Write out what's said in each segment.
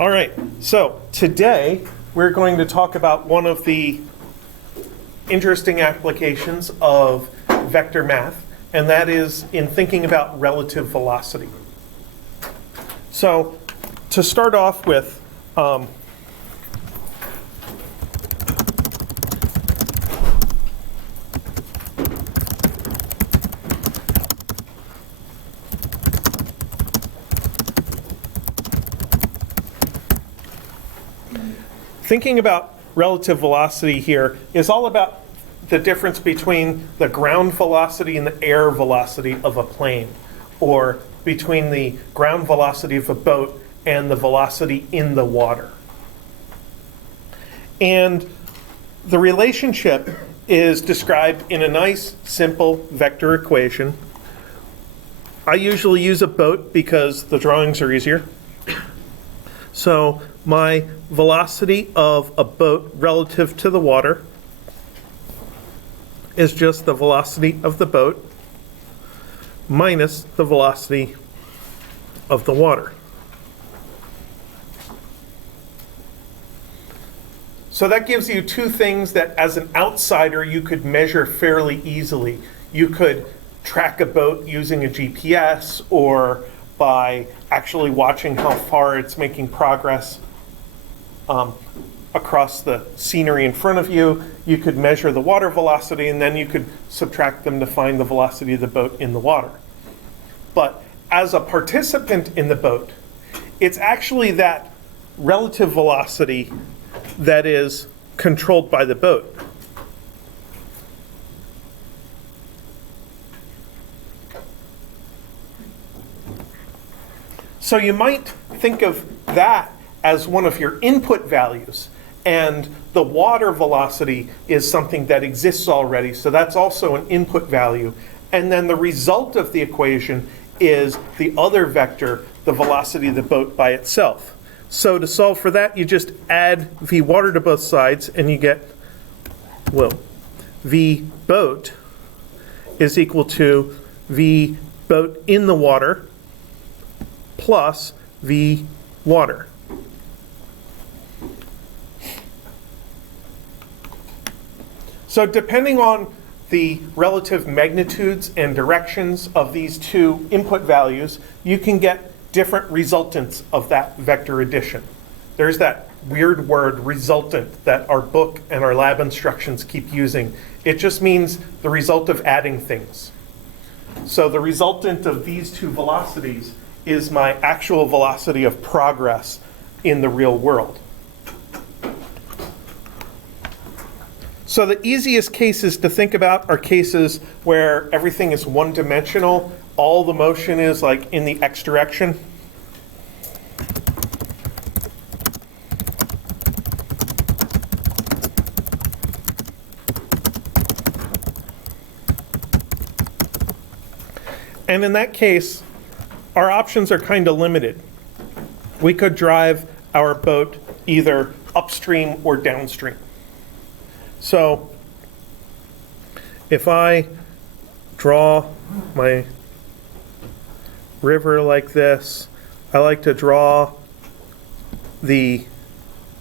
All right, so today we're going to talk about one of the interesting applications of vector math, and that is in thinking about relative velocity. So to start off with, thinking about relative velocity here is all about the difference between the ground velocity and the air velocity of a plane, or between the ground velocity of a boat and the velocity in the water. And the relationship is described in a nice, simple vector equation. I usually use a boat because the drawings are easier. So my velocity of a boat relative to the water is just the velocity of the boat minus the velocity of the water. So that gives you two things that as an outsider you could measure fairly easily. You could track a boat using a GPS or by actually watching how far it's making progress across the scenery in front of you. You could measure the water velocity, and then you could subtract them to find the velocity of the boat in the water. But as a participant in the boat, it's actually that relative velocity that is controlled by the boat. So you might think of that as one of your input values, and the water velocity is something that exists already, so that's also an input value. And then the result of the equation is the other vector, the velocity of the boat by itself. So to solve for that, you just add v water to both sides, and you get, well, v boat is equal to v boat in the water plus v water. So depending on the relative magnitudes and directions of these two input values, you can get different resultants of that vector addition. There's that weird word resultant that our book and our lab instructions keep using. It just means the result of adding things. So the resultant of these two velocities is my actual velocity of progress in the real world. So the easiest cases to think about are cases where everything is one-dimensional. All the motion is like in the x direction. And in that case, our options are kind of limited. We could drive our boat either upstream or downstream. So if I draw my river like this, I like to draw the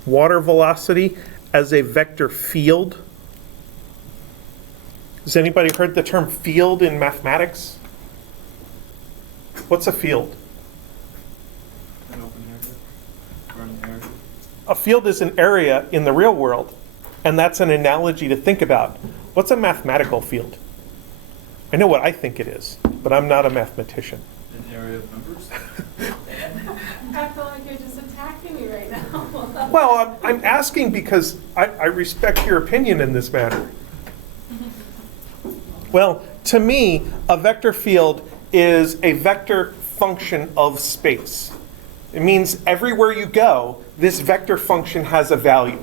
water velocity as a vector field. Has anybody heard the term field in mathematics? What's a field? An open area or an area? A field is an area in the real world, and that's an analogy to think about. What's a mathematical field? I know what I think it is, but I'm not a mathematician. An area of numbers? I feel like you're just attacking me right now. Well, I'm asking because I respect your opinion in this matter. Well, to me, a vector field is a vector function of space. It means everywhere you go, this vector function has a value.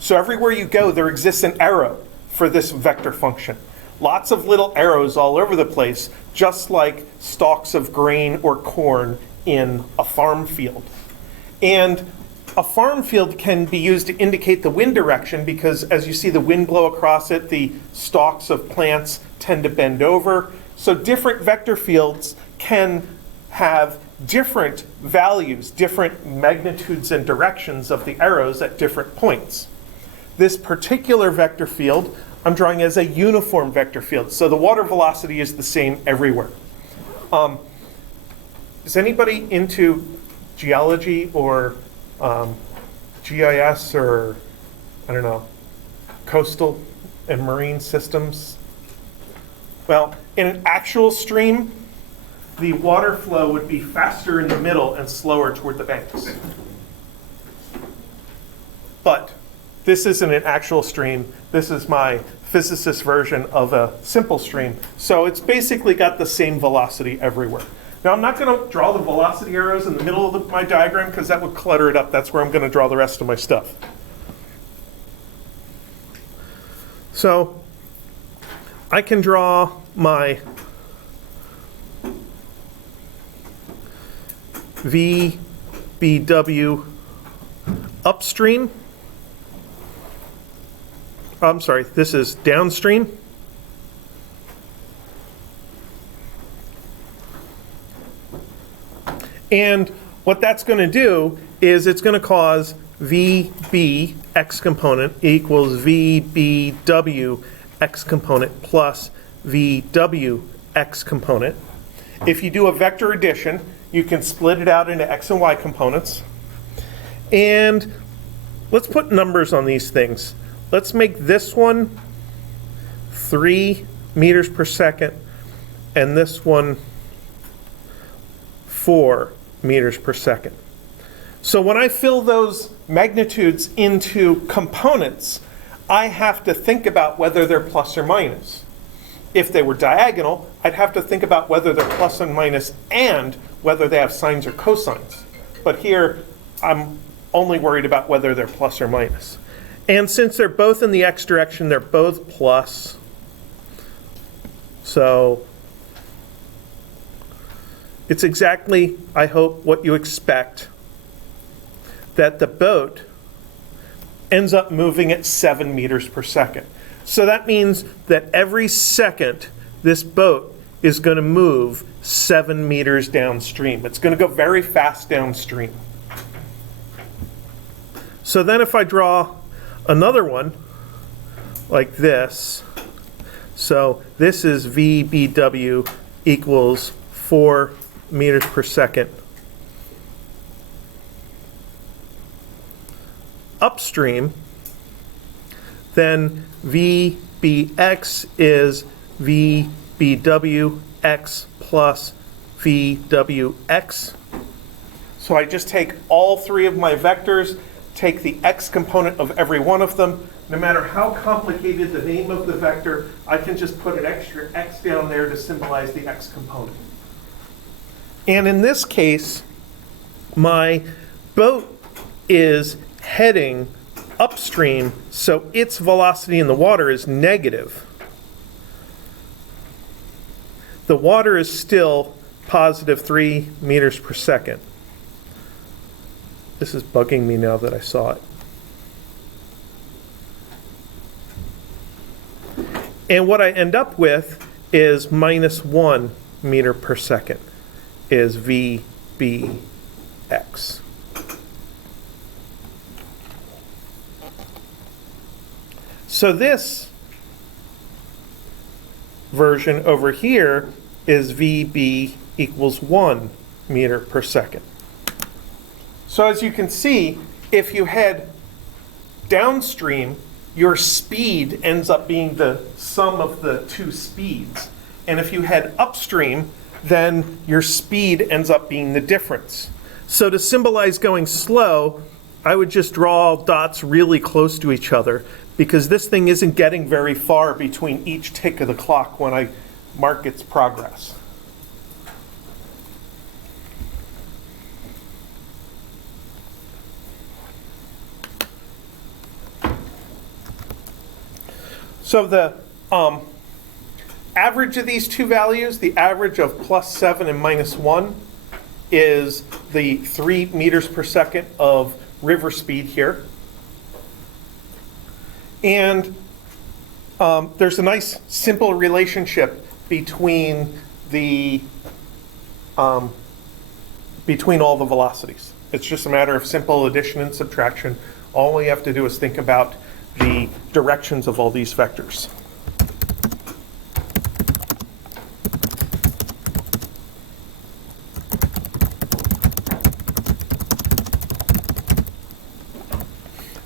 So everywhere you go, there exists an arrow for this vector function. Lots of little arrows all over the place, just like stalks of grain or corn in a farm field. And a farm field can be used to indicate the wind direction because as you see the wind blow across it, the stalks of plants tend to bend over. So different vector fields can have different values, different magnitudes and directions of the arrows at different points. This particular vector field I'm drawing as a uniform vector field, so the water velocity is the same everywhere. Is anybody into geology or GIS or, I don't know, coastal and marine systems? Well, in an actual stream, the water flow would be faster in the middle and slower toward the banks. But this isn't an actual stream. This is my physicist version of a simple stream. So it's basically got the same velocity everywhere. Now I'm not going to draw the velocity arrows in the middle of my diagram because that would clutter it up. That's where I'm going to draw the rest of my stuff. So I can draw my VBW upstream. I'm sorry, this is downstream. And what that's going to do is it's going to cause VB x component equals VBW x component plus VW x component. If you do a vector addition, you can split it out into x and y components. And let's put numbers on these things. Let's make this one 3 meters per second and this one 4 meters per second. So when I fill those magnitudes into components, I have to think about whether they're plus or minus. If they were diagonal, I'd have to think about whether they're plus and minus and whether they have sines or cosines. But here, I'm only worried about whether they're plus or minus. And since they're both in the x direction, they're both plus. So it's exactly, I hope, what you expect, that the boat ends up moving at 7 meters per second. So that means that every second, this boat is going to move 7 meters downstream. It's going to go very fast downstream. So then if I draw another one like this, so this is VBW equals 4 meters per second upstream, then VBX is VBWX plus VWX. So I just take all three of my vectors, take the x component of every one of them. No matter how complicated the name of the vector, I can just put an extra x down there to symbolize the x component. And in this case, my boat is heading upstream, so its velocity in the water is negative. The water is still positive 3 meters per second. This is bugging me now that I saw it. And what I end up with is minus 1 meter per second is VBX. So this version over here is VB equals 1 meter per second. So as you can see, if you head downstream, your speed ends up being the sum of the two speeds. And if you head upstream, then your speed ends up being the difference. So to symbolize going slow, I would just draw dots really close to each other, because this thing isn't getting very far between each tick of the clock when I mark its progress. So the average of these two values, the average of plus 7 and minus 1, is the 3 meters per second of river speed here. And there's a nice simple relationship between the between all the velocities. It's just a matter of simple addition and subtraction. All we have to do is think about the directions of all these vectors.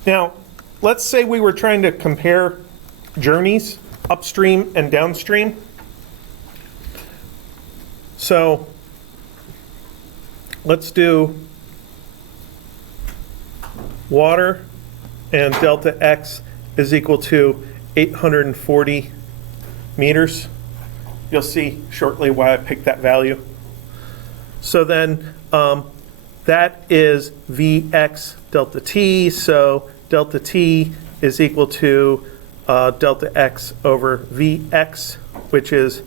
Now, let's say we were trying to compare journeys upstream and downstream. So let's do water and delta x is equal to 840 meters. You'll see shortly why I picked that value. So then that is Vx delta t, so delta t is equal to delta x over Vx, which is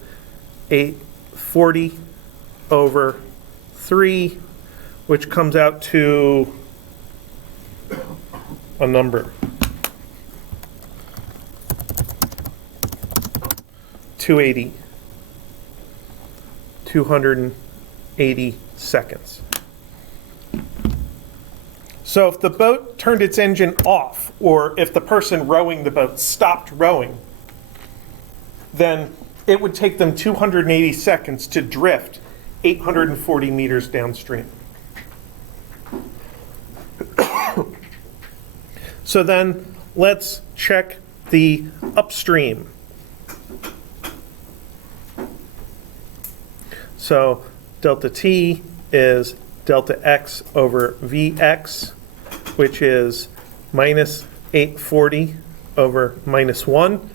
840 over 3, which comes out to a number. 280. 280 seconds. So if the boat turned its engine off, or if the person rowing the boat stopped rowing, then it would take them 280 seconds to drift 840 meters downstream. So then let's check the upstream. So delta t is delta x over Vx, which is minus 840 over minus 1.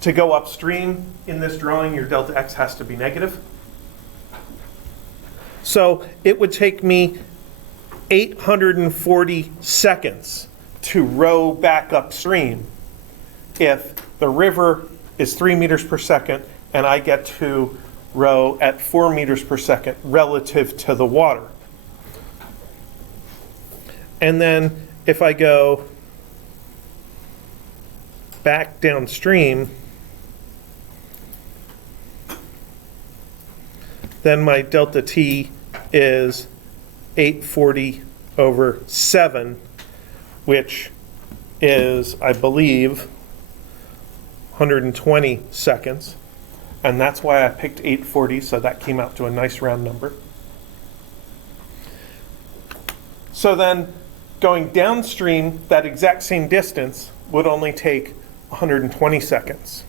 To go upstream in this drawing, your delta x has to be negative. So it would take me 840 seconds to row back upstream if the river is 3 meters per second and I get to row at 4 meters per second relative to the water. And then if I go back downstream, then my delta t is 840 over 7, which is, I believe, 120 seconds. And that's why I picked 840, so that came out to a nice round number. So then going downstream, that exact same distance would only take 120 seconds.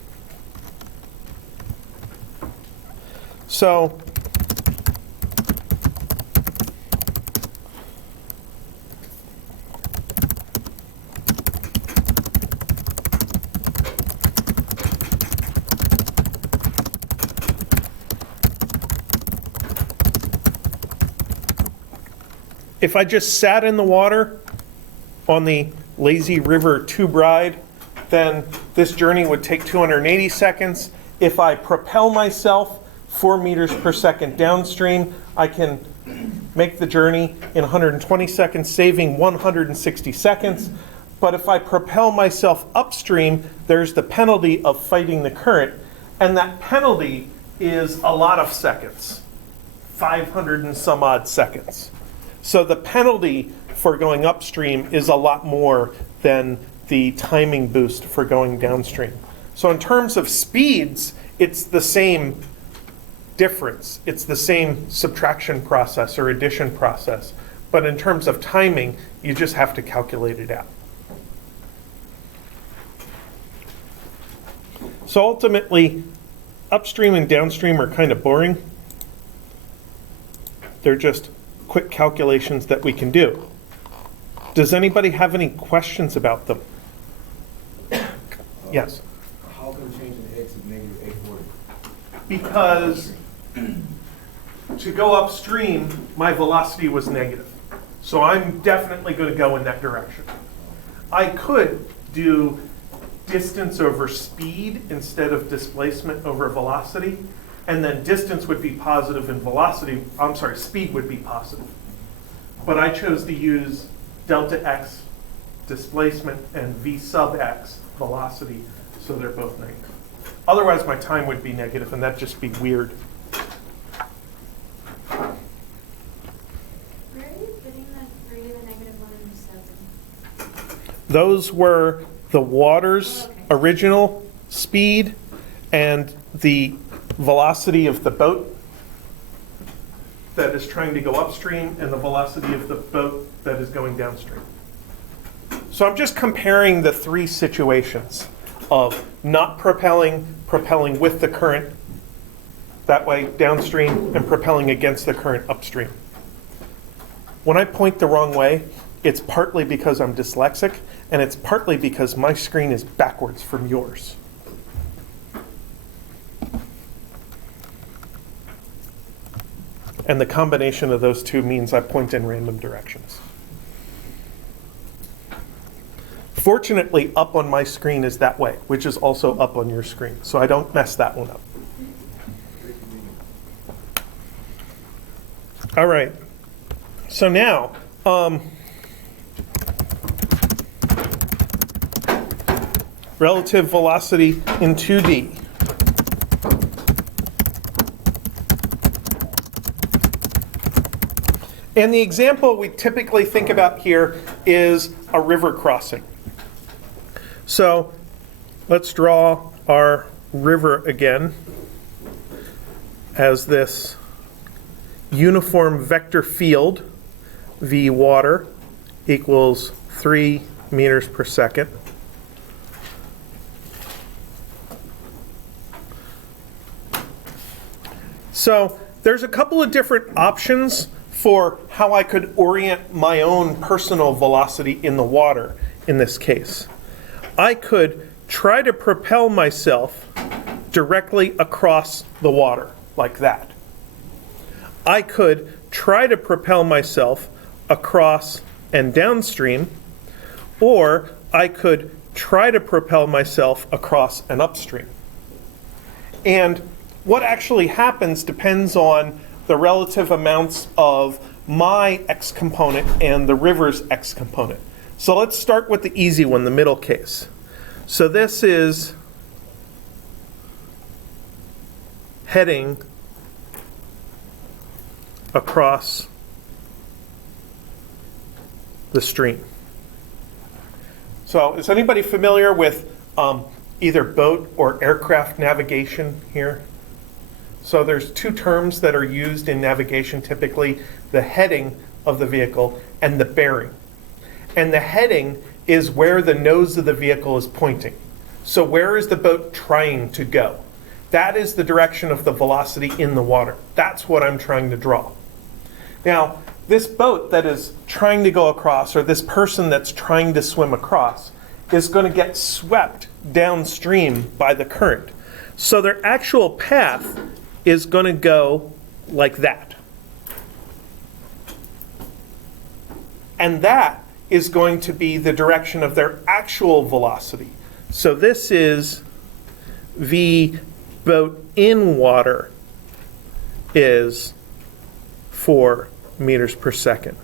So if I just sat in the water on the lazy river tube ride, then this journey would take 280 seconds. If I propel myself 4 meters per second downstream, I can make the journey in 120 seconds, saving 160 seconds. But if I propel myself upstream, there's the penalty of fighting the current, and that penalty is a lot of seconds, 500 and some odd seconds. So the penalty for going upstream is a lot more than the timing boost for going downstream. So in terms of speeds, it's the same difference. It's the same subtraction process or addition process. But in terms of timing, you just have to calculate it out. So ultimately, upstream and downstream are kind of boring. They're just quick calculations that we can do. Does anybody have any questions about them? Yes? How come changing the x is negative 840? Because to go upstream, my velocity was negative. So I'm definitely going to go in that direction. I could do distance over speed instead of displacement over velocity, and then distance would be positive and speed would be positive. But I chose to use delta x displacement and v sub x velocity, so they're both negative. Otherwise my time would be negative, and that'd just be weird. Those were the water's original speed and the velocity of the boat that is trying to go upstream and the velocity of the boat that is going downstream. So I'm just comparing the three situations of not propelling, propelling with the current that way downstream, and propelling against the current upstream. When I point the wrong way, it's partly because I'm dyslexic, and it's partly because my screen is backwards from yours. And the combination of those two means I point in random directions. Fortunately, up on my screen is that way, which is also up on your screen, so I don't mess that one up. All right, so now, relative velocity in 2D. And the example we typically think about here is a river crossing. So let's draw our river again as this uniform vector field, V water, equals 3 meters per second. So there's a couple of different options for how I could orient my own personal velocity in the water in this case. I could try to propel myself directly across the water like that. I could try to propel myself across and downstream, or I could try to propel myself across and upstream. And what actually happens depends on the relative amounts of my x component and the river's x component. So let's start with the easy one, the middle case. So this is heading across the stream. So is anybody familiar with either boat or aircraft navigation here? So there's two terms that are used in navigation typically, the heading of the vehicle and the bearing. And the heading is where the nose of the vehicle is pointing. So where is the boat trying to go? That is the direction of the velocity in the water. That's what I'm trying to draw. Now, this boat that is trying to go across, or this person that's trying to swim across, is going to get swept downstream by the current. So their actual path is going to go like that. And that is going to be the direction of their actual velocity. So this is V boat in water is 4 meters per second.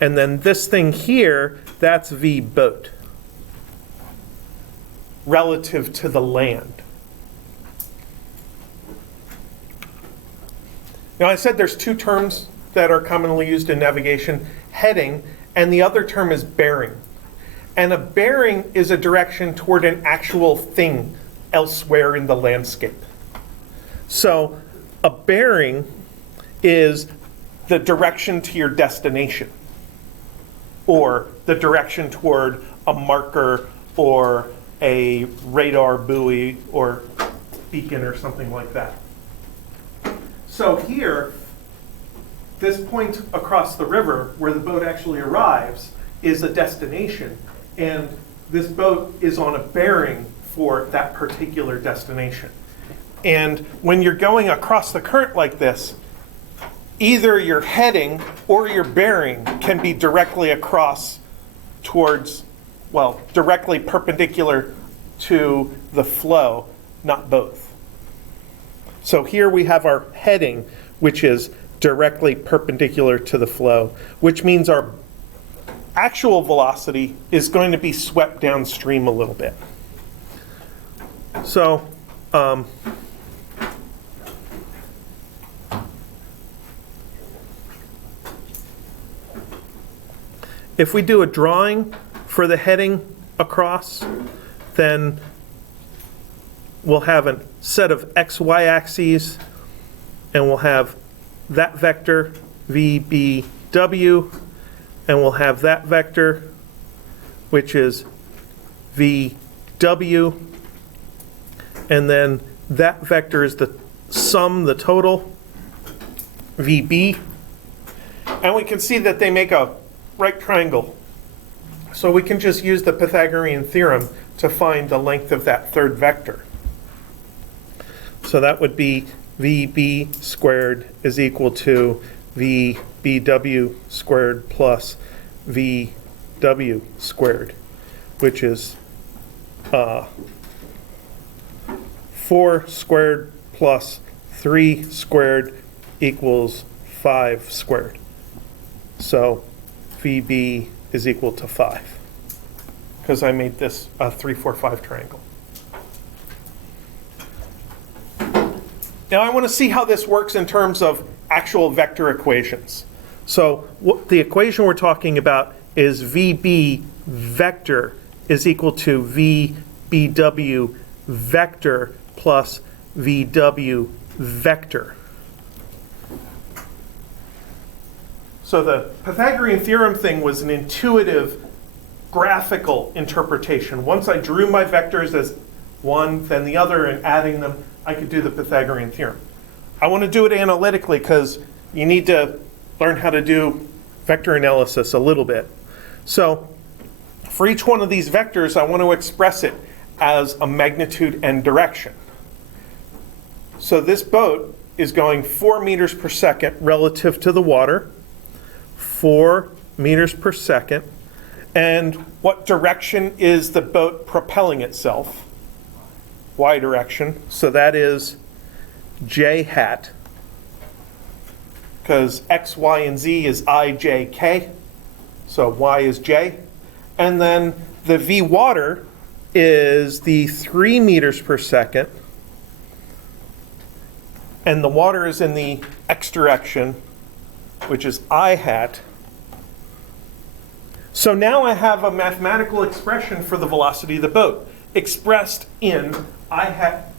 And then this thing here, that's V boat relative to the land. Now I said there's two terms that are commonly used in navigation, heading, and the other term is bearing. And a bearing is a direction toward an actual thing elsewhere in the landscape. So a bearing is the direction to your destination, or the direction toward a marker or a radar buoy or beacon or something like that. So here, this point across the river where the boat actually arrives is a destination, and this boat is on a bearing for that particular destination. And when you're going across the current like this, either your heading or your bearing can be directly across towards, well, directly perpendicular to the flow, not both. So here we have our heading, which is directly perpendicular to the flow, which means our actual velocity is going to be swept downstream a little bit. So, if we do a drawing for the heading across, then we'll have a set of x, y axes, and we'll have that vector, VBW, and we'll have that vector, which is VW, and then that vector is the sum, the total, VB, and we can see that they make a right triangle. So we can just use the Pythagorean theorem to find the length of that third vector. So that would be VB squared is equal to VBW squared plus VW squared, which is 4 squared plus 3 squared equals 5 squared. So VB is equal to 5, because I made this a 3, 4, 5 triangle. Now I want to see how this works in terms of actual vector equations. So what the equation we're talking about is VB vector is equal to VBW vector plus VW vector. So the Pythagorean theorem thing was an intuitive graphical interpretation. Once I drew my vectors as one, then the other, and adding them, I could do the Pythagorean theorem. I want to do it analytically because you need to learn how to do vector analysis a little bit. So for each one of these vectors, I want to express it as a magnitude and direction. So this boat is going 4 meters per second relative to the water, 4 meters per second. And what direction is the boat propelling itself? Y direction. So that is J hat, because X, Y, and Z is I, J, K. So Y is J. And then the V water is the 3 meters per second. And the water is in the X direction, which is I hat. So now I have a mathematical expression for the velocity of the boat, expressed in I hat,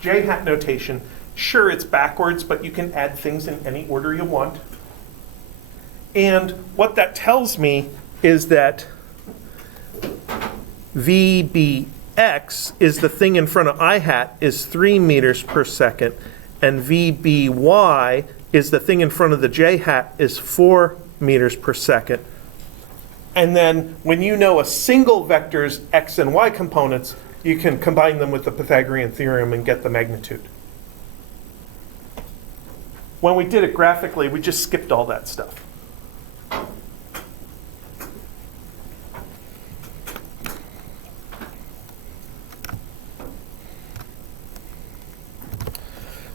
J hat notation. Sure, it's backwards, but you can add things in any order you want. And what that tells me is that VBX is the thing in front of I hat is 3 meters per second, and VBY is the thing in front of the J hat is 4 meters per second. And then when you know a single vector's X and Y components, you can combine them with the Pythagorean theorem and get the magnitude. When we did it graphically, we just skipped all that stuff.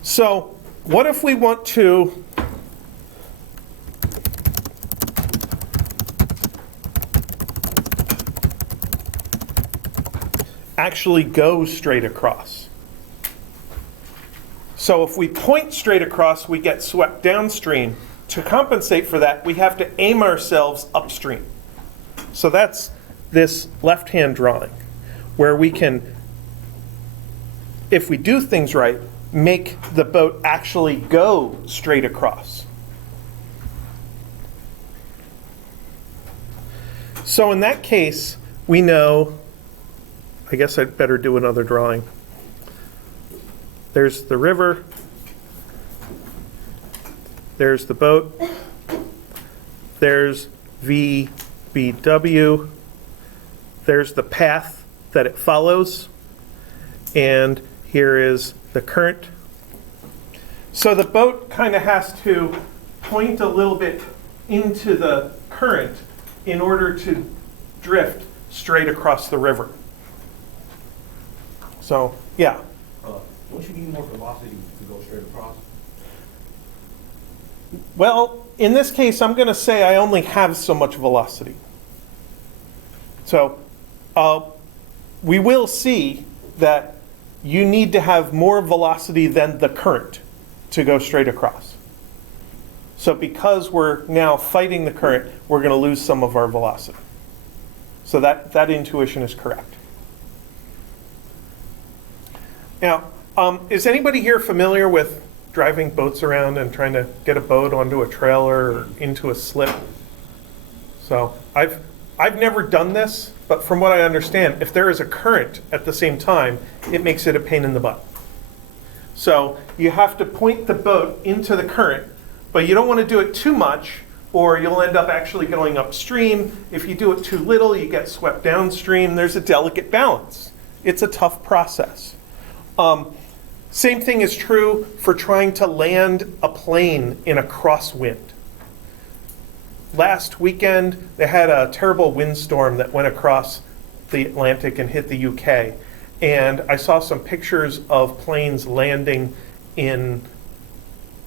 So what if we want to actually go straight across? So if we point straight across, we get swept downstream. To compensate for that, we have to aim ourselves upstream. So that's this left-hand drawing, where we can, if we do things right, make the boat actually go straight across. So in that case, we know, I guess I'd better do another drawing. There's the river. There's the boat. There's VBW. There's the path that it follows. And here is the current. So the boat kind of has to point a little bit into the current in order to drift straight across the river. So, yeah. Don't you need more velocity to go straight across? Well, in this case, I'm going to say I only have so much velocity. So, we will see that you need to have more velocity than the current to go straight across. So because we're now fighting the current, we're going to lose some of our velocity. So that intuition is correct. Now, is anybody here familiar with driving boats around and trying to get a boat onto a trailer or into a slip? So I've never done this, but from what I understand, if there is a current at the same time, it makes it a pain in the butt. So you have to point the boat into the current, but you don't want to do it too much, or you'll end up actually going upstream. If you do it too little, you get swept downstream. There's a delicate balance. It's a tough process. Same thing is true for trying to land a plane in a crosswind. Last weekend, they had a terrible windstorm that went across the Atlantic and hit the UK. And I saw some pictures of planes landing in,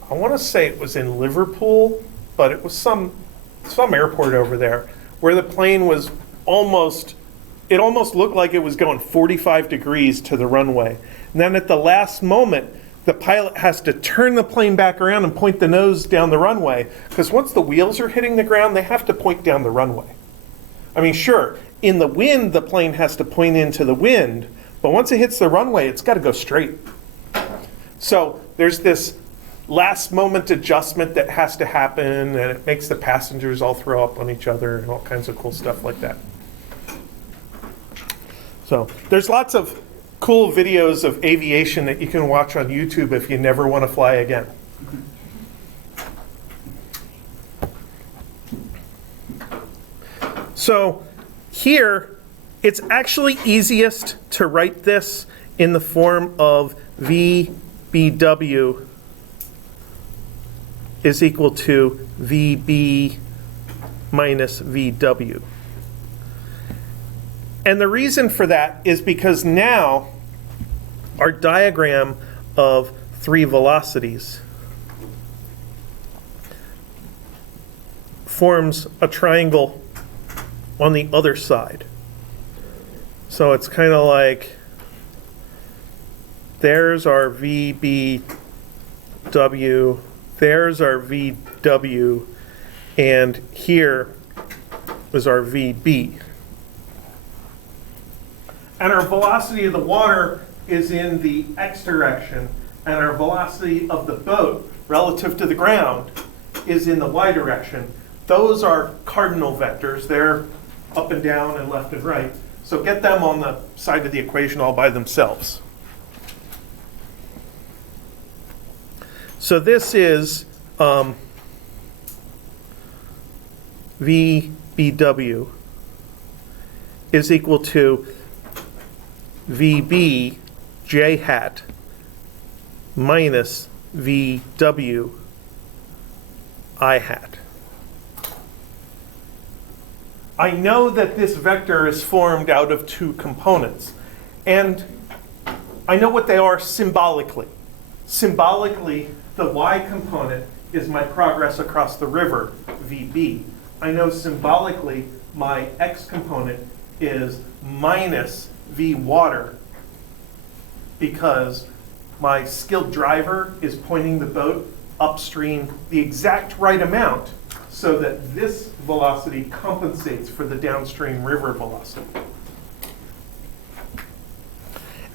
I want to say it was in Liverpool, but it was some airport over there, where the plane was almost looked like it was going 45 degrees to the runway. And then at the last moment, the pilot has to turn the plane back around and point the nose down the runway, because once the wheels are hitting the ground, they have to point down the runway. I mean, sure, in the wind, the plane has to point into the wind, but once it hits the runway, it's got to go straight. So there's this last moment adjustment that has to happen, and it makes the passengers all throw up on each other and all kinds of cool stuff like that. So there's lots of cool videos of aviation that you can watch on YouTube if you never want to fly again. So here, it's actually easiest to write this in the form of VBW is equal to VB minus VW. And the reason for that is because now our diagram of three velocities forms a triangle on the other side. So it's kind of like, there's our VBW, there's our VW, and here is our VB. And our velocity of the water is in the x direction, and our velocity of the boat relative to the ground is in the y direction. Those are cardinal vectors. They're up and down and left and right. So get them on the side of the equation all by themselves. So this is VBW is equal to VB j hat minus VW I hat. I know that this vector is formed out of two components, and I know what they are symbolically. Symbolically, the y component is my progress across the river, VB. I know symbolically my x component is minus V water, because my skilled driver is pointing the boat upstream the exact right amount so that this velocity compensates for the downstream river velocity.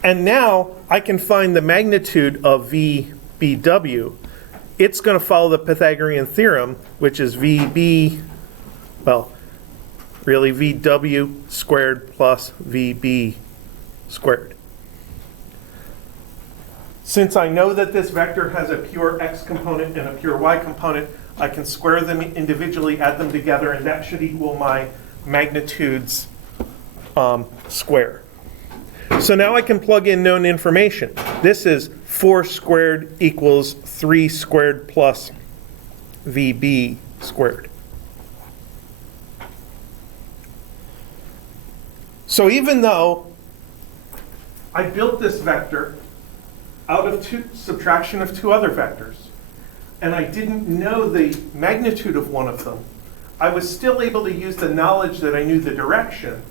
And now I can find the magnitude of VBW. It's going to follow the Pythagorean theorem, which is VB, well, really VW squared plus VB squared. Since I know that this vector has a pure x component and a pure y component, I can square them individually, add them together, and that should equal my magnitudes square. So now I can plug in known information. This is 4 squared equals 3 squared plus VB squared. So even though I built this vector out of subtraction of two other vectors, and I didn't know the magnitude of one of them, I was still able to use the knowledge that I knew the direction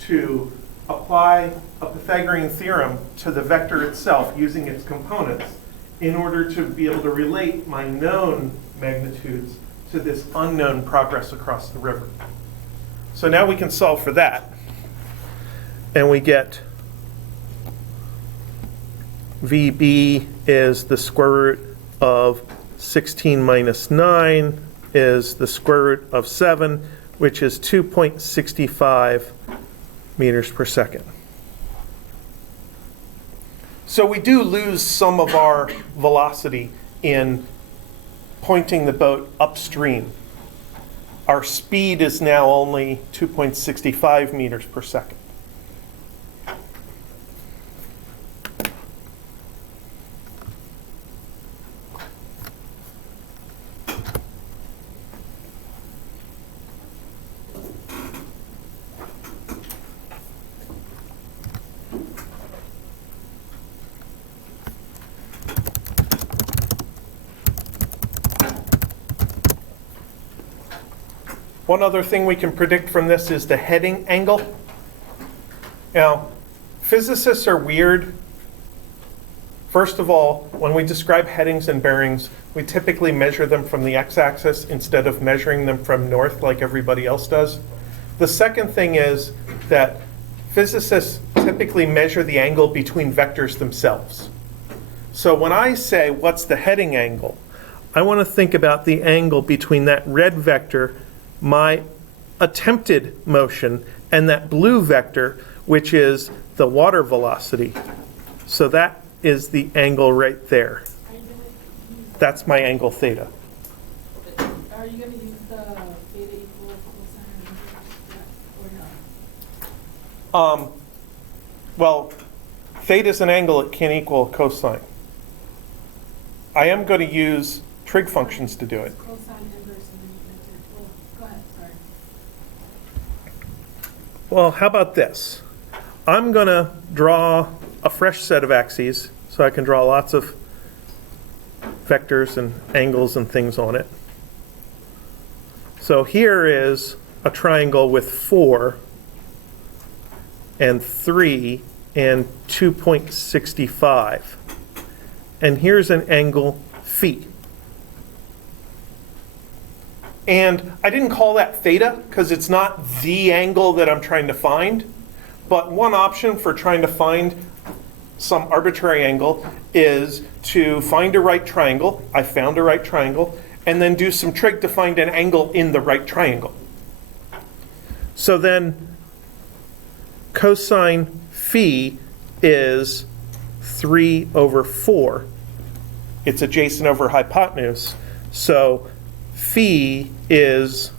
to apply a Pythagorean theorem to the vector itself using its components in order to be able to relate my known magnitudes to this unknown progress across the river. So now we can solve for that. And we get VB is the square root of 16 minus 9 is the square root of 7, which is 2.65 meters per second. So we do lose some of our velocity in pointing the boat upstream. Our speed is now only 2.65 meters per second. One other thing we can predict from this is the heading angle. Now, physicists are weird. First of all, when we describe headings and bearings, we typically measure them from the x-axis instead of measuring them from north like everybody else does. The second thing is that physicists typically measure the angle between vectors themselves. So when I say, what's the heading angle? I want to think about the angle between that red vector, my attempted motion, and that blue vector, which is the water velocity. So that is the angle right there. Are you gonna use, That's my angle theta. are you gonna use the theta equals cosine inverse, or no? Well, theta is an angle, it can't equal cosine. I am going to use trig functions to do it. Cosine inverse and then well, go ahead, sorry. Well, how about this? I'm going to draw a fresh set of axes, so I can draw lots of vectors and angles and things on it. So here is a triangle with 4 and 3 and 2.65. And here's an angle phi. And I didn't call that theta because it's not the angle that I'm trying to find. But one option for trying to find some arbitrary angle is to find a right triangle. I found a right triangle. And then do some trig to find an angle in the right triangle. So then cosine phi is 3 over 4. It's adjacent over hypotenuse. So phi is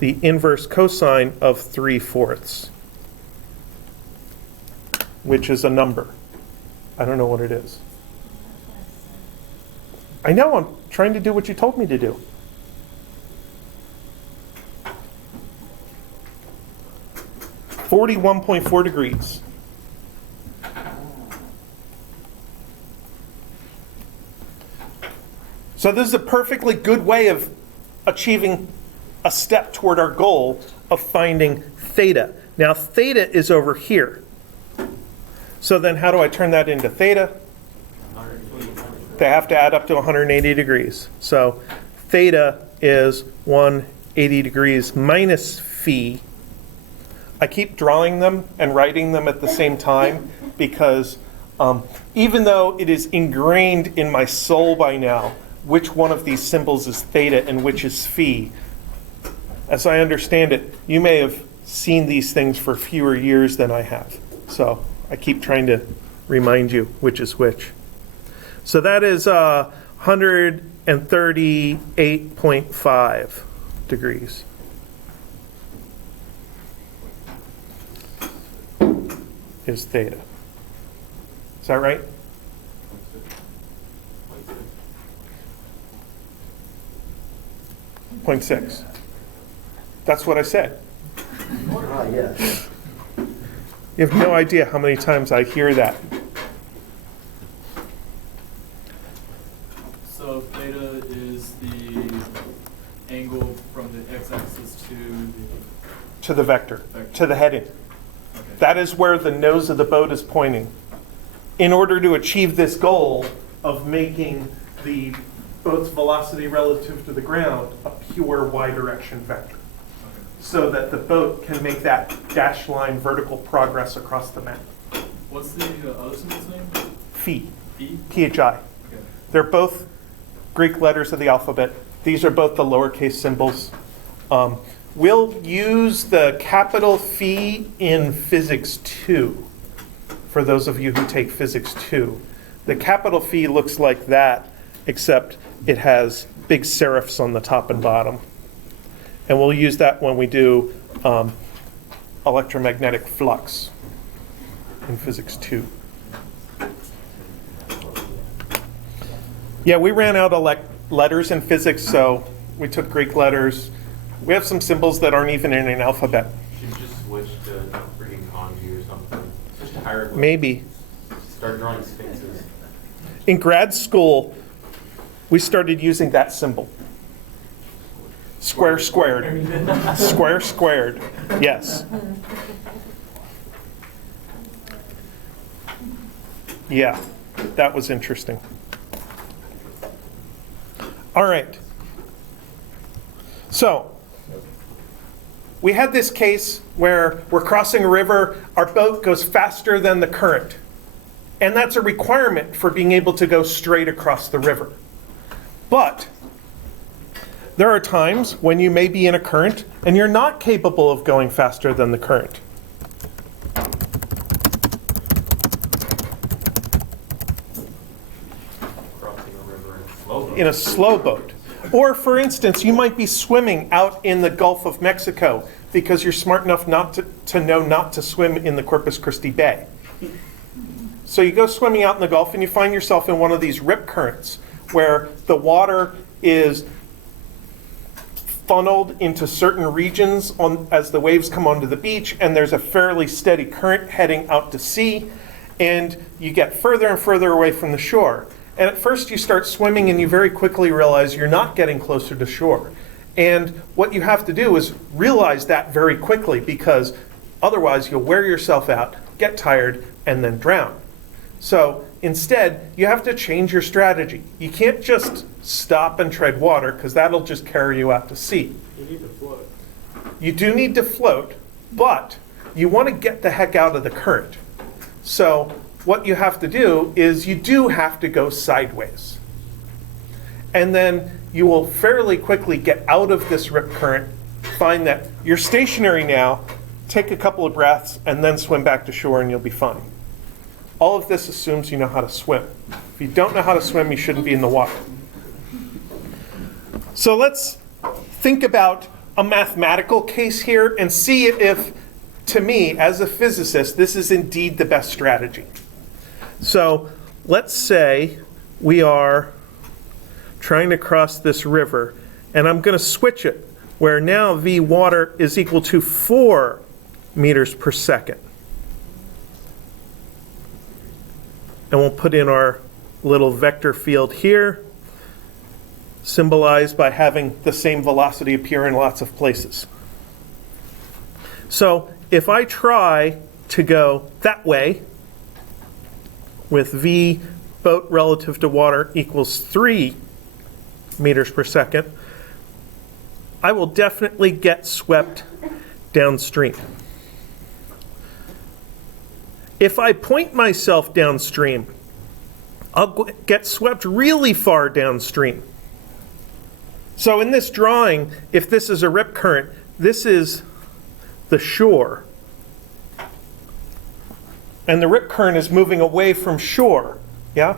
the inverse cosine of 3/4, which is a number. I don't know what it is. I know, I'm trying to do what you told me to do. (41.4 degrees). So this is a perfectly good way of achieving a step toward our goal of finding theta. Now theta is over here. So then how do I turn that into theta? They have to add up to 180 degrees. So theta is 180 degrees minus phi. I keep drawing them and writing them at the same time because even though it is ingrained in my soul by now, which one of these symbols is theta and which is phi, as I understand it, you may have seen these things for fewer years than I have. So I keep trying to remind you which is which. So that is 138.5 degrees. Is theta. Is that right? 0.6. That's what I said. Yes. You have no idea how many times I hear that. So theta is the angle from the x-axis To the vector, Vector. to the heading. okay. That is where the nose of the boat is pointing. In order to achieve this goal of making the boat's velocity relative to the ground a pure y direction vector. Okay. so that the boat can make that dashed line vertical progress across the map. What's the other symbol's name? Phi, E? P-H-I. Okay. They're both Greek letters of the alphabet. These are both the lowercase symbols. We'll use the capital Phi in Physics 2, for those of you who take Physics 2. The capital Phi looks like that, except it has big serifs on the top and bottom. And we'll use that when we do electromagnetic flux in Physics 2. Yeah, we ran out of letters in physics, so we took Greek letters. We have some symbols that aren't even in an alphabet. Should just switch to freaking kanji or something. Just hire it. Maybe. Start drawing sphinxes. In grad school, we started using that symbol. Square squared. Square squared. Yes. Yeah, that was interesting. All right. So, we had this case where we're crossing a river, our boat goes faster than the current. And that's a requirement for being able to go straight across the river. But there are times when you may be in a current and you're not capable of going faster than the current. Crossing a river in a slow boat. In a slow boat. Or, for instance, you might be swimming out in the Gulf of Mexico because you're smart enough not to know not to swim in the Corpus Christi Bay. So you go swimming out in the Gulf and you find yourself in one of these rip currents where the water is funneled into certain regions as the waves come onto the beach, and there's a fairly steady current heading out to sea, and you get further and further away from the shore. And at first you start swimming and you very quickly realize you're not getting closer to shore. And what you have to do is realize that very quickly, because otherwise you'll wear yourself out, get tired, and then drown. So instead, you have to change your strategy. You can't just stop and tread water, because that'll just carry you out to sea. You need to float. You do need to float, but you want to get the heck out of the current. So what you have to do is you do have to go sideways. And then you will fairly quickly get out of this rip current, find that you're stationary now, take a couple of breaths, and then swim back to shore and you'll be fine. All of this assumes you know how to swim. If you don't know how to swim, you shouldn't be in the water. So let's think about a mathematical case here and see if, to me, as a physicist, this is indeed the best strategy. So let's say we are trying to cross this river, and I'm going to switch it, where now V water is equal to 4 meters per second. And we'll put in our little vector field here, symbolized by having the same velocity appear in lots of places. So if I try to go that way, with V boat relative to water equals 3 meters per second, I will definitely get swept downstream. If I point myself downstream, I'll get swept really far downstream. So in this drawing, if this is a rip current, this is the shore. And the rip current is moving away from shore. Yeah?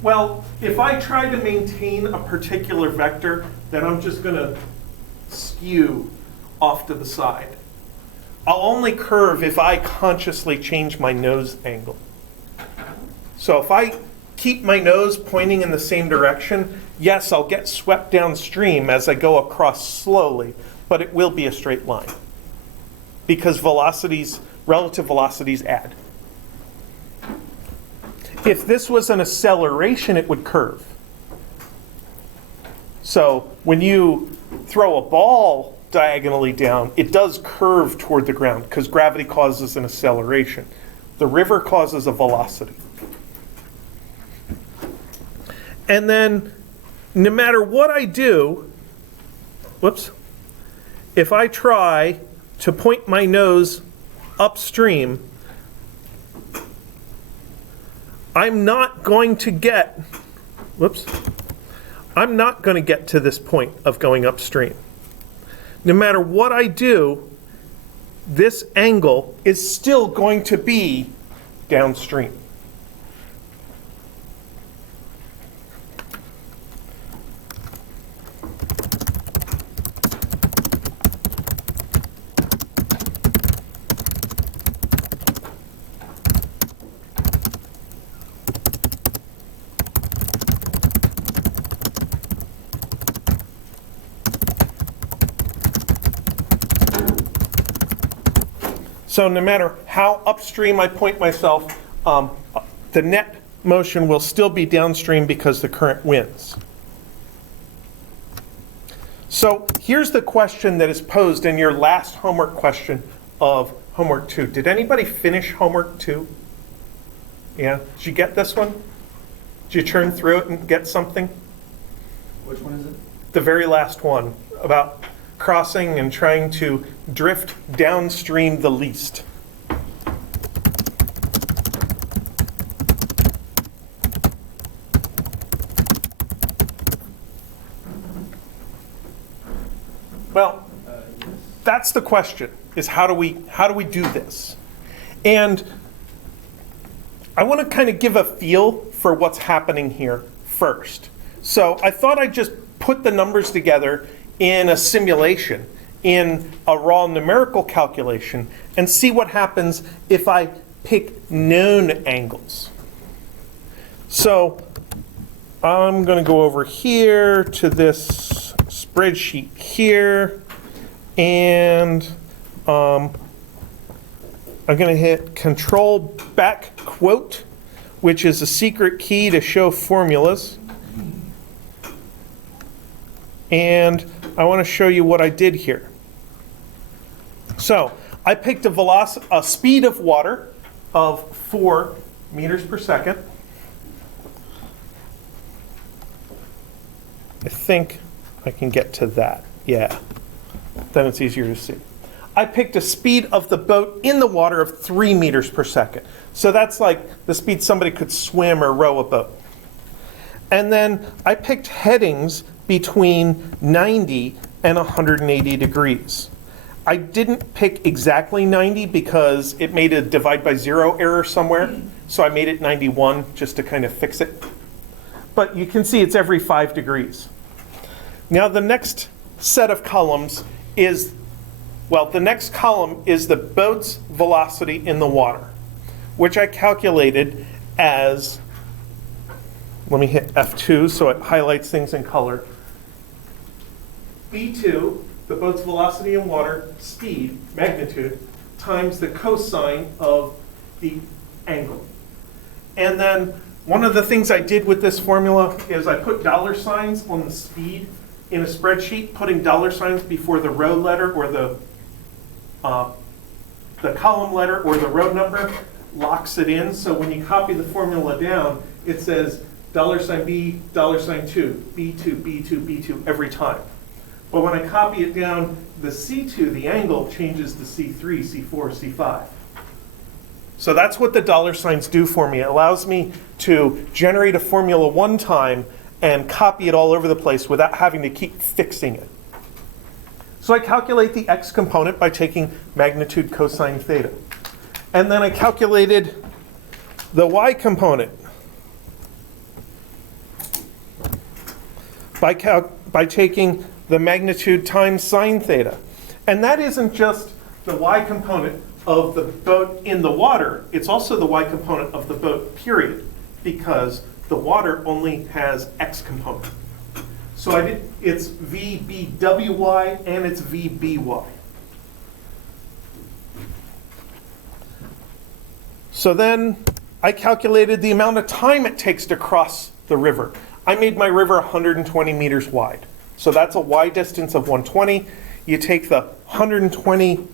Well, if I try to maintain a particular vector, then I'm just going to skew off to the side. I'll only curve if I consciously change my nose angle. So if I keep my nose pointing in the same direction, yes, I'll get swept downstream as I go across slowly, but it will be a straight line because relative velocities add. If this was an acceleration, it would curve. So when you throw a ball diagonally down, it does curve toward the ground because gravity causes an acceleration. The river causes a velocity. And then no matter what I do, whoops, if I try to point my nose upstream, I'm not going to get, whoops, I'm not going to get to this point of going upstream. No matter what I do, this angle is still going to be downstream. So no matter how upstream I point myself, the net motion will still be downstream because the current wins. So here's the question that is posed in your last homework question of homework 2. Did anybody finish homework 2? Yeah? Did you get this one? Did you turn through it and get something? Which one is it? The very last one, about crossing and trying to drift downstream the least. Well, Yes. that's the question, is how do we do this? And I want to kind of give a feel for what's happening here first. So I thought I'd just put the numbers together in a simulation, in a raw numerical calculation, and see what happens if I pick known angles. So I'm going to go over here to this spreadsheet here, and I'm going to hit Control back quote, which is a secret key to show formulas. And I want to show you what I did here. So I picked a speed of water of 4 meters per second. I think I can get to that. Yeah, then it's easier to see. I picked a speed of the boat in the water of 3 meters per second. So that's like the speed somebody could swim or row a boat. And then I picked headings between 90 and 180 degrees. I didn't pick exactly 90 because it made a divide by zero error somewhere. So I made it 91 just to kind of fix it. But you can see it's every 5 degrees. Now the next set of columns is, well, the next column is the boat's velocity in the water, which I calculated as, let me hit F2 so it highlights things in color. B2, the boat's velocity in water, speed, magnitude, times the cosine of the angle. And then one of the things I did with this formula is I put dollar signs on the speed in a spreadsheet. Putting dollar signs before the row letter or the column letter or the row number locks it in. So when you copy the formula down, it says $B, $2, B2, B2, B2 every time. But when I copy it down, the C2, the angle, changes to C3, C4, C5. So that's what the dollar signs do for me. It allows me to generate a formula one time and copy it all over the place without having to keep fixing it. So I calculate the x component by taking magnitude cosine theta. And then I calculated the y component by taking the magnitude times sine theta. And that isn't just the y component of the boat in the water, it's also the y component of the boat, period, because the water only has x component. So it's VBWY and it's VBY. So then I calculated the amount of time it takes to cross the river. I made my river 120 meters wide. So that's a y distance of 120. You take the 120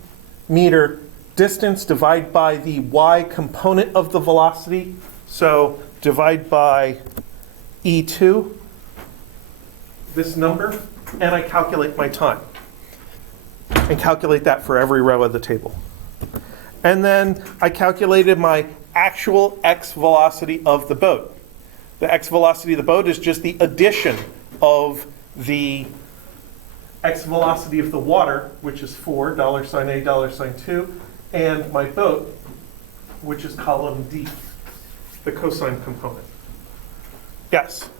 meter distance, divide by the y component of the velocity. So divide by E2. this number, and I calculate my time. And calculate that for every row of the table. And then I calculated my actual x velocity of the boat. The x velocity of the boat is just the addition of the x velocity of the water, which is 4, $A, $2, and my boat, which is column D, the cosine component. Yes?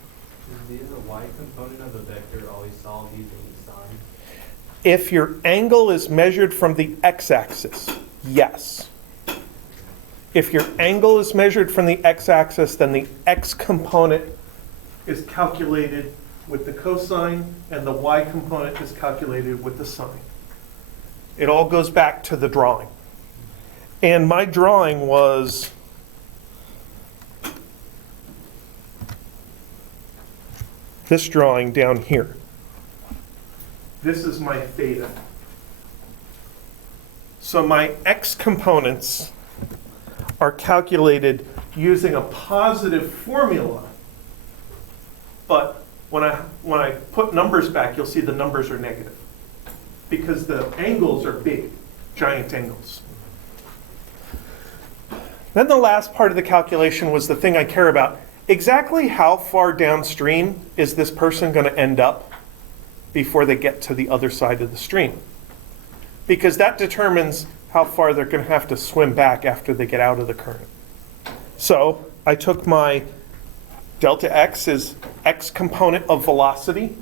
Is the y component of the vector always solved using sine? If your angle is measured from the x-axis, yes. If your angle is measured from the x-axis, then the x component is calculated with the cosine, and the y component is calculated with the sine. It all goes back to the drawing. And my drawing was this drawing down here. This is my theta. So my x components are calculated using a positive formula, but when I put numbers back, you'll see the numbers are negative because the angles are big, giant angles. Then the last part of the calculation was the thing I care about. Exactly how far downstream is this person going to end up before they get to the other side of the stream? Because that determines how far they're going to have to swim back after they get out of the current. So I took my delta x is x component of velocity,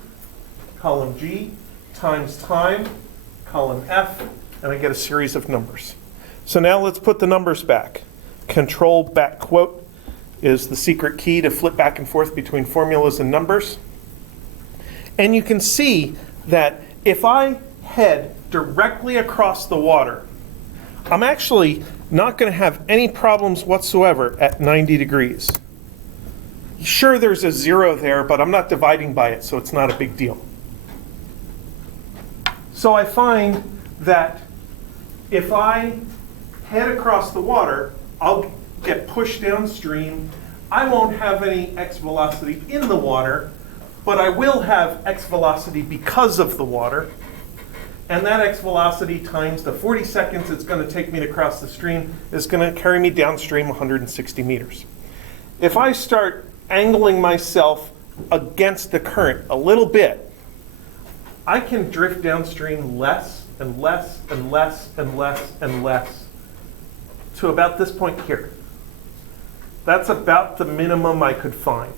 column G, times time, column F, and I get a series of numbers. So now let's put the numbers back. Control back quote is the secret key to flip back and forth between formulas and numbers. And you can see that if I head directly across the water, I'm actually not going to have any problems whatsoever at 90 degrees. Sure, there's a 0 there, but I'm not dividing by it, so it's not a big deal. So I find that if I head across the water, I'll get pushed downstream. I won't have any x velocity in the water, but I will have x velocity because of the water. And that x velocity times the 40 seconds it's going to take me to cross the stream is going to carry me downstream 160 meters. If I start angling myself against the current a little bit, I can drift downstream less and less and less and less and less to about this point here. That's about the minimum I could find.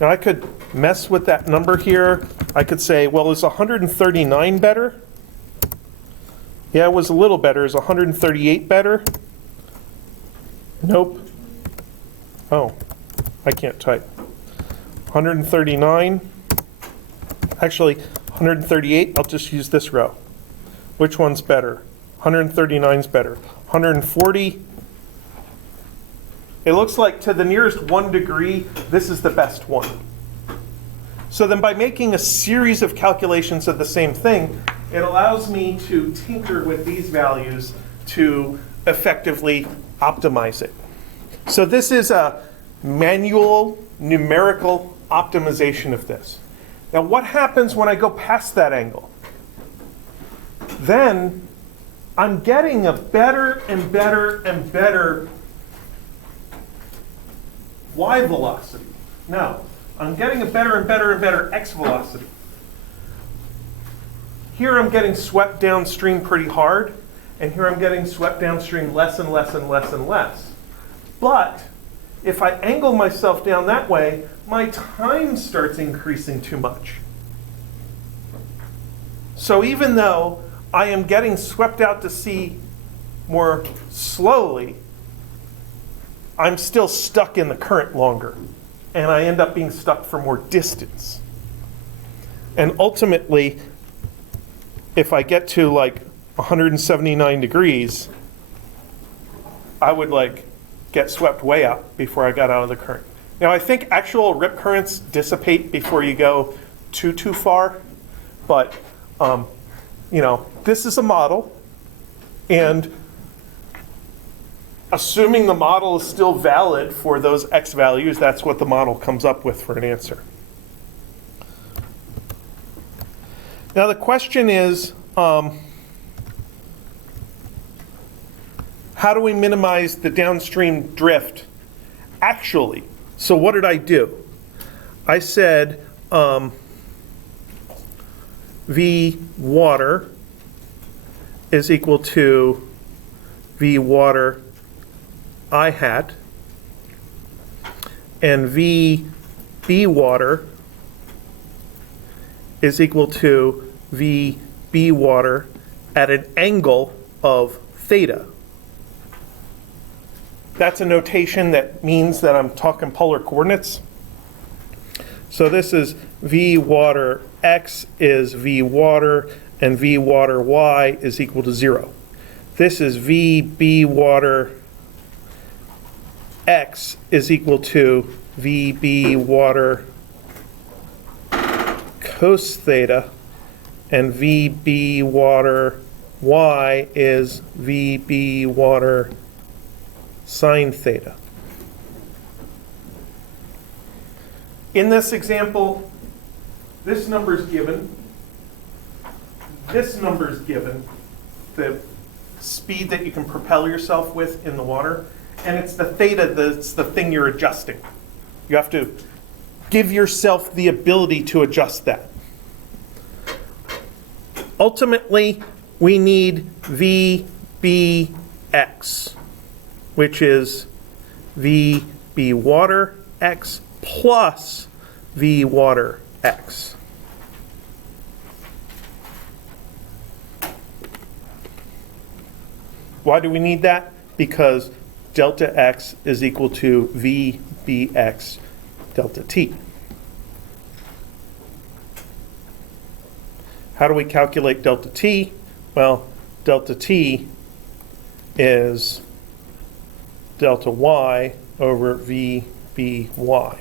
Now I could mess with that number here. I could say, well, is 139 better? Yeah, it was a little better. Is 138 better? Nope. Oh, I can't type. 139. Actually, 138, I'll just use this row. Which one's better? 139 is better. 140. It looks like to the nearest 1 degree, this is the best one. So then by making a series of calculations of the same thing, it allows me to tinker with these values to effectively optimize it. So this is a manual numerical optimization of this. Now what happens when I go past that angle? Then I'm getting a better and better and better y velocity. No, I'm getting a better and better and better x velocity. Here I'm getting swept downstream pretty hard, and here I'm getting swept downstream less and less and less and less. But if I angle myself down that way, my time starts increasing too much. So even though I am getting swept out to sea more slowly, I'm still stuck in the current longer, and I end up being stuck for more distance. And ultimately, if I get to like 179 degrees, I would like get swept way out before I got out of the current. Now I think actual rip currents dissipate before you go too far, but you know, this is a model, and assuming the model is still valid for those x values, that's what the model comes up with for an answer. Now the question is, how do we minimize the downstream drift actually? So what did I do? I said V water is equal to V water I hat, and V B water is equal to V B water at an angle of theta. That's a notation that means that I'm talking polar coordinates. So this is V water X is V water, and V water Y is equal to 0. This is V B water X is equal to V B water cos theta, and V B water Y is V B water sine theta. In this example, this number is given, this number is given, the speed that you can propel yourself with in the water, and it's the theta that's the thing you're adjusting. You have to give yourself the ability to adjust that. Ultimately, we need VBX, which is VB water X plus V water X. Why do we need that? Because delta X is equal to VBX delta T. How do we calculate delta T? Well, delta T is delta Y over VBY.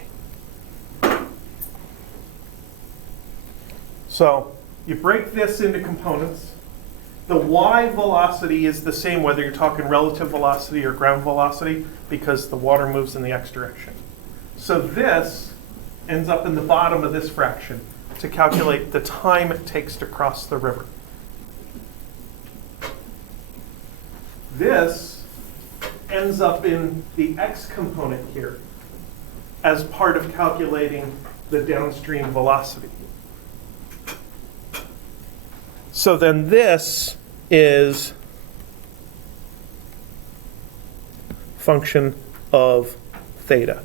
So you break this into components. The Y velocity is the same whether you're talking relative velocity or ground velocity because the water moves in the X direction. So this ends up in the bottom of this fraction to calculate the time it takes to cross the river. This ends up in the X component here as part of calculating the downstream velocity. So then this is function of theta.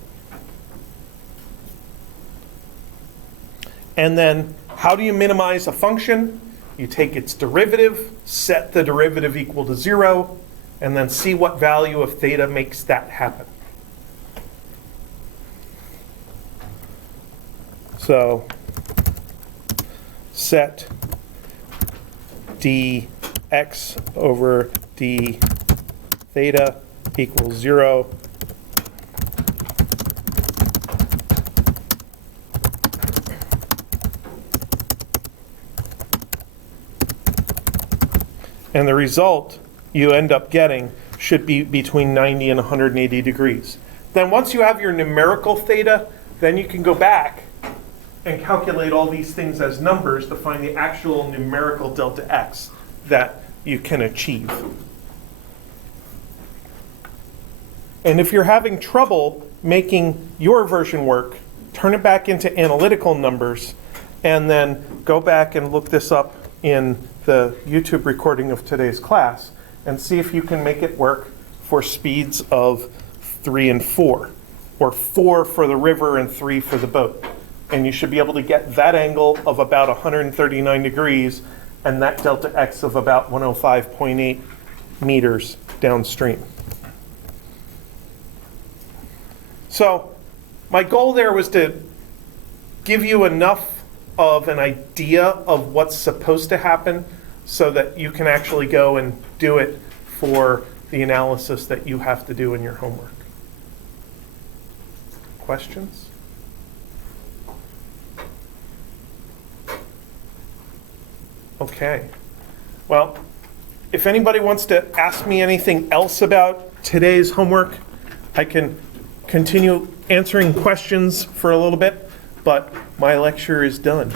And then how do you minimize a function? You take its derivative, set the derivative equal to 0, and then see what value of theta makes that happen. So set dx over d theta equals 0. And the result you end up getting should be between 90 and 180 degrees. Then once you have your numerical theta, then you can go back and calculate all these things as numbers to find the actual numerical delta x that you can achieve. And if you're having trouble making your version work, turn it back into analytical numbers and then go back and look this up in the YouTube recording of today's class and see if you can make it work for speeds of 3 and 4, or 4 for the river and 3 for the boat. And you should be able to get that angle of about 139 degrees and that delta x of about 105.8 meters downstream. So my goal there was to give you enough of an idea of what's supposed to happen so that you can actually go and do it for the analysis that you have to do in your homework. Questions? Okay. Well, if anybody wants to ask me anything else about today's homework, I can continue answering questions for a little bit, but my lecture is done.